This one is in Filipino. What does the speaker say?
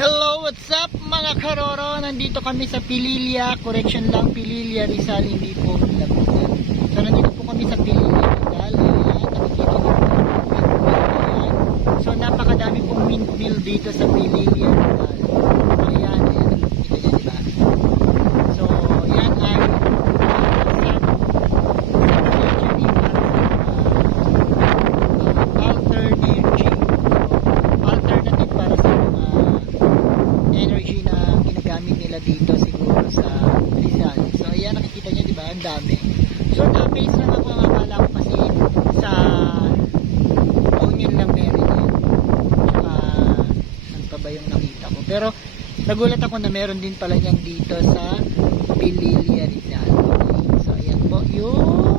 Hello, what's up mga karoro? Nandito kami sa Pililya, correction lang, Pililya Rizal, hindi po Labutan. So nandito po kami sa Pililya Rizal. Ayan, nakikita niyo po yung windmill. Ayan. So napakadami pong windmill dito sa Pililya Rizal. Ayan, ayan, nakikita niyo diba? So yan ay alternative para sa mga energy na ginagamit nila dito siguro sa Rizal. So ayan, nakikita nyo diba, ang dami. So na-base lang ako, ang akala ko kasi sa Union lang meron yan. Tsaka ano pa ba yung nakita ko, pero nagulat ako na meron din pala yan dito sa Pililya Rizal. Okay, so ayan po yun.